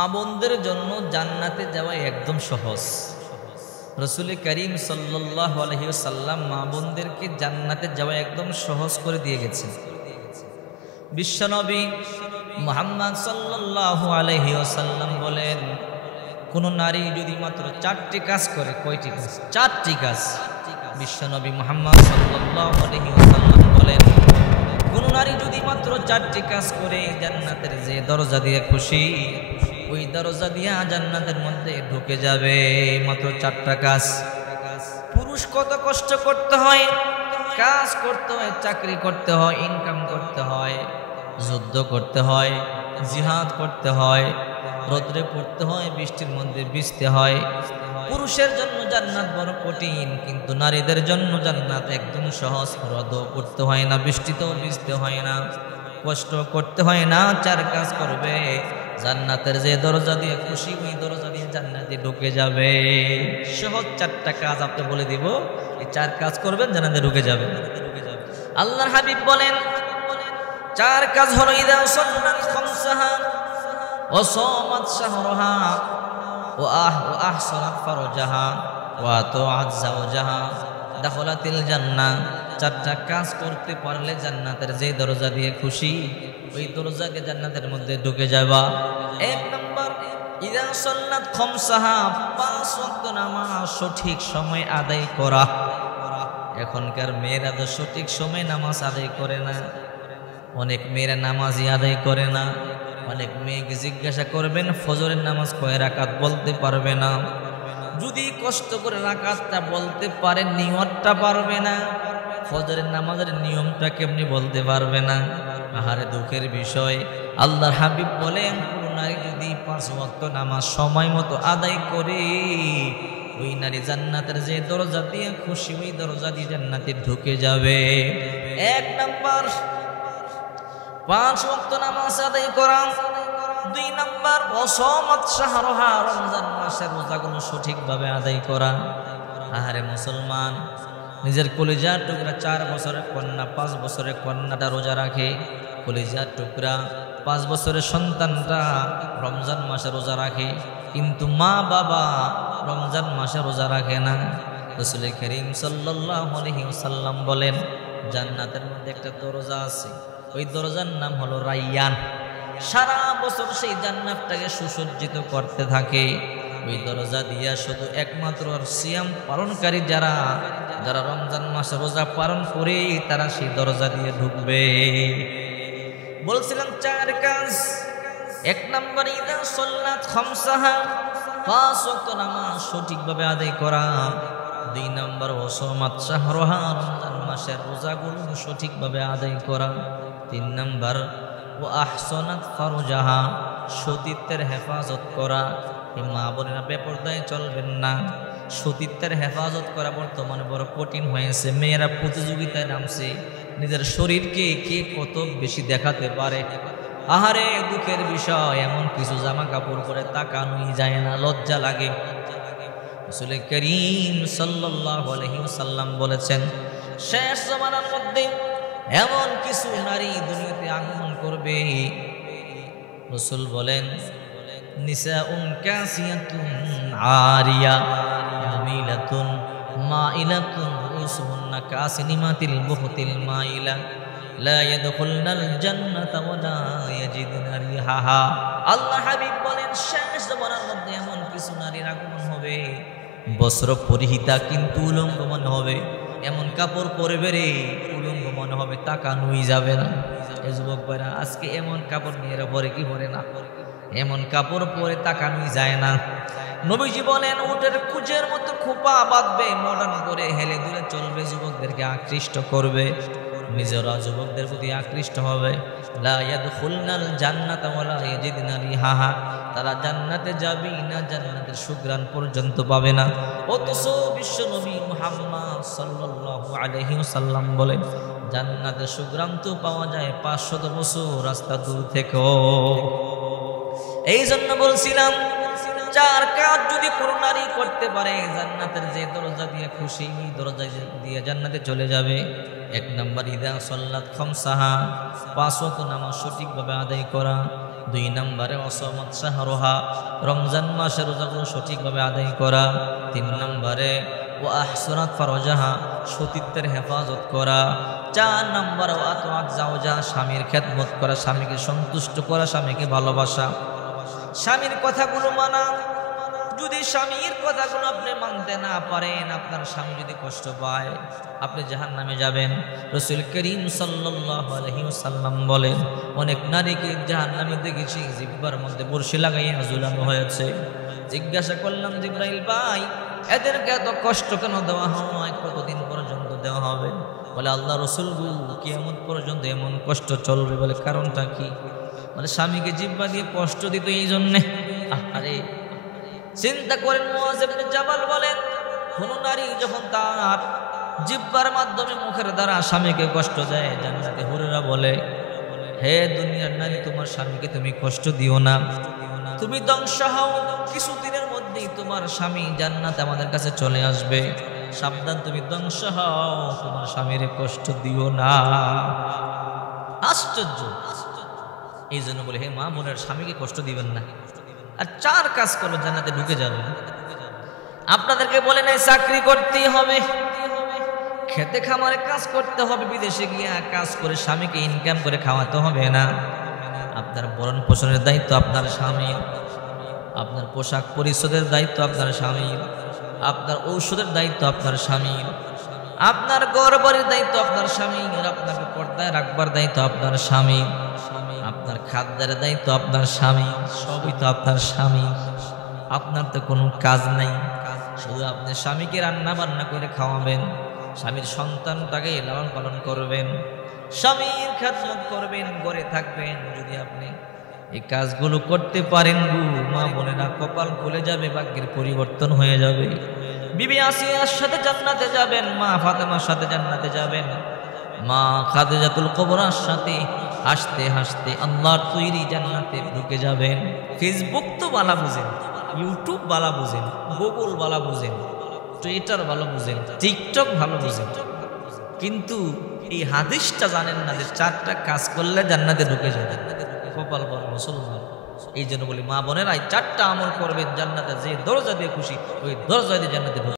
মা বোনদের জন্য জান্নাতে যাওয়া একদম সহজ। রসুল করিম সাল্লাল্লাহু আলাইহি ওয়াসাল্লাম মা বোনদেরকে জান্নাতে যাওয়া একদম সহজ করে দিয়ে গেছেন। বিশ্বনবী মুহাম্মদ সাল্লাল্লাহু আলাইহি ওয়াসাল্লাম বলেন, কোন নারী যদি মাত্র 4টি কাজ করে, কয়টি কাজ? 4টি কাজ। বিশ্বনবী মুহাম্মদ সাল্লাল্লাহু আলাইহি ওয়াসাল্লাম বলেন, কোন নারী যদি মাত্র 4টি কাজ করে জান্নাতের যে দরজা দিয়ে খুশি, ওই দরজা দিয়ে জান্নাতের মধ্যে ঢুকে যাবে। মাত্র 4টা কাজ। পুরুষ কত কষ্ট করতে হয়, কাজ করতে হয়, চাকরি করতে হয়, ইনকাম করতে হয়, যুদ্ধ করতে হয়, জিহাদ করতে হয়, রোদ্রে পড়তে হয়, বৃষ্টির মধ্যে ভিজতে হয়। পুরুষের জন্য জান্নাত বড় কঠিন, কিন্তু নারীদের জন্য জান্নাত একদম সহজ। রোদও পড়তে হয় না, বৃষ্টিতেও ভিজতে হয় না, কষ্ট করতে হয় না। 4 কাজ করবে, জান্নাতের যে দরজা দিয়ে খুশি, ওই দরজা দিয়ে জান্নাতে ঢুকে যাবে। সহজ 4টা কাজ আপনি বলে দিব, এই 4 কাজ করবেন, জান্নাতে ঢুকে যাবে। আল্লাহর হাবিব বলেন, 4 কাজ হলো ইদা সাল্লাত খামসাহা ওয়া সামাত শাহরাহা ওয়া আহসানাত ফারজাহা ওয়া আতাআত যাওজাহা দাখালাতিল জান্নাহ। 4টা কাজ করতে পারলে জান্নাতের যে দরজা দিয়ে খুশি, ওই দরজা দিয়ে জান্নাতের মধ্যে ঢুকে যাবা। 1 নম্বর, ইদা সাল্লাত খামসাহা, 5 ওয়াক্ত নামাজ সঠিক সময় আদায় করা। এখনকার মেয়েরা তো সঠিক সময় নামাজ আদায় করে না। অনেক মেয়েরা নামাজই আদায় করে না। অনেক মেয়েকে জিজ্ঞাসা করবেন ফজরের নামাজ কয় রাকাত, বলতে পারবে না। যদি কষ্ট করে রাকাতটা বলতে পারে, নিয়তটা পারবে না। ফজরের নামাজের নিয়মটা কেমনি বলতে পারবে না। আহারে দুঃখের বিষয়। আল্লাহর হাবিব বলেন, কোন নারী যদি 5 ওয়াক্ত নামাজ সময় মতো আদায় করে, ওই নারী জান্নাতের যে দরজা দিয়ে খুশি, ওই দরজা দিয়ে জান্নাতে ঢুকে যাবে। 1 নাম্বার 5 ওয়াক্ত নামাজ আদায় করা। 2 নাম্বার ওয়াসামাত শাহরাহা, রমজান মাসের রোজাগুলো সঠিকভাবে আদায় করা। আহারে মুসলমান, নিজের কলিজার টুকরা 4 বছরের কন্যা, 5 বছরের কন্যাটা রোজা রাখে। কলিজার টুকরা 5 বছরের সন্তানটা রমজান মাসে রোজা রাখে, কিন্তু মা বাবা রমজান মাসে রোজা রাখে না। রাসূল করিম সাল্লাল্লাহু আলাইহি ওয়াসাল্লাম বলেন, জান্নাতের মধ্যে একটা দরজা আছে, ওই দরজার নাম হলো রায়্যান। সারা বছর সেই জান্নাতটাকে সুসজ্জিত করতে থাকে। ওই দরজা দিয়া শুধু একমাত্র সিয়াম পালনকারী যারা রমজান মাসে রোজা পালন করে, তারা সেই দরজা দিয়ে ঢুকবে। বলছিলাম 4 কাজ। 1 নম্বর, ইদা সাল্লাত খামসাহা, 5 ওয়াক্ত নামাজ সঠিকভাবে আদায় করা। 2 নম্বর, ওয়াসামাত শাহরাহা, রমজান মাসের রোজাগুলো সঠিকভাবে আদায় করা। 3 নম্বর, ও আহসানাত ফারজাহা, সতীত্বের হেফাজত করা। এই মা বোনেরা বেপরদায় চলবেন না। সতীত্বের হেফাজত করা বর্তমানে বড় কঠিন হয়েছে। মেয়েরা প্রতিযোগিতায় নামছে, নিজের শরীরকে কে কত বেশি দেখাতে পারে। আহারে দুঃখের বিষয়, এমন কিছু জামা কাপড় পরে তাকানোই যায় না, লজ্জা লাগে। রাসূল করিম সাল্লাল্লাহু আলাইহি ওয়াসাল্লাম বলেছেন, শেষ জামানার মধ্যে এমন কিছু নারী দুনিয়াতে আগমন করবে। রাসূল বলেন, নিসাউন কাসিয়াতুন আরিয়া মুমিলাতুন মাইলাতুন রুসুহুন্না কাসিনিমাতিল বুহতিল মাইলা লা ইয়াদখুলনাল জান্নাতা ওয়া লা ইয়াজিদুনা রিহাহা। আল্লাহ হাবিব বলেন, শেষ জামানার মধ্যে এমন কিছু নারীর আগমন হবে, বস্ত্র পরিহিতা কিন্তু উলঙ্গ মনে হবে। এমন কাপড় পরবে রে, উলঙ্গ মনে হবে, তাকানোই যাবে না। এই যুবক ভাইরা, আজকে এমন কাপড় মেয়েরা পরে কি পরে না, এমন কাপড় পরে তাকানোই যায় না। নবীজি বলেন, উটের কুজের মতো খোপা বাঁধবে, মডার্ন করে হেলে দুলে চলবে, যুবকদেরকে আকৃষ্ট করবে, নিজেরা যুবকদের প্রতি আকৃষ্ট হবে। লা ইয়াদখুলনাল জান্নাতা ওয়া লা ইয়াজিদুনা রিহাহা, তারা জান্নাতে যাবে না, জান্নাতের সুঘ্রাণ পর্যন্ত পাবে না। অথচ বিশ্ব নবী মুহাম্মদ সাল্লাল্লাহু আলাইহি ওয়াসাল্লাম বলেন, জান্নাতের সুঘ্রাণ তো পাওয়া যায় 500 বছর রাস্তা দূর থেকেও। এই জন্য বলছিলাম, 4 কাজ যদি কোনো নারী করতে পারে, জান্নাতের যে দরজা দিয়ে খুশি, দরজা দিয়ে জান্নাতে চলে যাবে। 1 নম্বর, ইদা সাল্লাত খামসাহা, 5 ওয়াক্ত নামাজ সঠিকভাবে আদায় করা। 2 নম্বরে ওয়াসামাত শাহরুহা, রমজান মাসের রোজাগুলো সঠিকভাবে আদায় করা। 3 নম্বরে ওয়া আহসানাত ফারজাহা, সতীত্বের হেফাজত করা। 4 নম্বর ওয়া আতাআত যাওজা, স্বামীর খেদমত করা, স্বামীকে সন্তুষ্ট করা, স্বামীকে ভালোবাসা, স্বামীর কথাগুলো মানা। যদি স্বামীর কথাগুলো আপনি মানতে না পারেন, আপনার স্বামী যদি কষ্ট পায়, আপনি জাহান্নামে যাবেন। রাসূল করিম সাল্লাল্লাহু আলাইহি ওয়াসাল্লাম বলেন, অনেক নারীকে জাহান্নামে দেখেছি জিহ্বার মধ্যে বর্শি লাগাইয়া ঝুলানো হয়েছে। জিজ্ঞাসা করলাম, জিবরাইল ভাই, এদেরকে এত কষ্ট কেন দেওয়া হয়, কতদিন পর্যন্ত দেওয়া হবে? বলে, আল্লাহ রাসূল কিয়ামত পর্যন্ত এমন কষ্ট চলবে। বলে, কারণটা কি? বলে, স্বামীকে জিহ্বা দিয়ে কষ্ট দিত এই জন্যে। আরে চিন্তা করেন, মুআয ইবনে জাবাল বলেন, কোন নারী যখন তার জিহ্বার মাধ্যমে মুখের দ্বারা স্বামীকে কষ্ট দেয়, জান্নাতে হুরেরা বলে, হে দুনিয়ার নারী, তোমার স্বামীকে তুমি কষ্ট দিও না, তুমি ধ্বংস হও, কিছুদিনের মধ্যেই তোমার স্বামী জান্নাতে আমাদের কাছে চলে আসবে, সাবধান, তুমি ধ্বংস হও, তোমার স্বামীর কষ্ট দিও না। আশ্চর্য! এই জন্য বলে, হে মা বোনের, স্বামীকে কষ্ট দিবেন না। আর 4 কাজ করলে জান্নাতে ঢুকে যাবে। আপনাদেরকে বলে নাই চাকরি করতেই হবে, খেতে খামারে কাজ করতে হবে, বিদেশে গিয়ে কাজ করে স্বামীকে ইনকাম করে খাওয়াতে হবে না। আপনার ভরণ পোষণের দায়িত্ব আপনার স্বামীর, আপনার পোশাক পরিচ্ছদের দায়িত্ব আপনার স্বামীর, আপনার ঔষধের দায়িত্ব আপনার স্বামীর, আপনার ঘরবাড়ির দায়িত্ব আপনার স্বামীর, আপনাকে পর্দায় রাখবার দায়িত্ব আপনার স্বামীর, আপনার খাদ্যের দায়িত্ব আপনার স্বামী, সবই তো আপনার স্বামী। আপনার তো কোনো কাজ নাই, শুধু আপনি স্বামীকে রান্না বান্না করে খাওয়াবেন, স্বামীর সন্তানটাকে লালন পালন করবেন, স্বামীর খেদমত করবেন, ঘরে থাকবেন। যদি আপনি এই কাজগুলো করতে পারেন, মা বোনেরা, কপাল খুলে যাবে, ভাগ্যের পরিবর্তন হয়ে যাবে। বিবি আসিয়ার সাথে জান্নাতে যাবেন, মা ফাতেমার সাথে জান্নাতে যাবেন, মা খাদিজাতুল কুবরার সাথে হাসতে হাসতে আল্লাহর তৈরি জান্নাতে ঢুকে যাবেন। ফেসবুক তো বালা বুঝেন, ইউটিউব বালা বুঝেন, গুগল বালা বুঝেন, টুইটার ভালো বুঝেন, টিকটক ভালো বুঝেন, কিন্তু এই হাদিসটা জানেন না যে 4টা কাজ করলে জান্নাতে ঢুকে যাবে। কপাল বড় মুসলমান। এই জন্য বলি, মা বোনেরা, এই 4টা আমল করবেন, জান্নাতে যে দরজা দিয়ে খুশি ওই দরজা দিয়ে জান্নাতে ঢুকে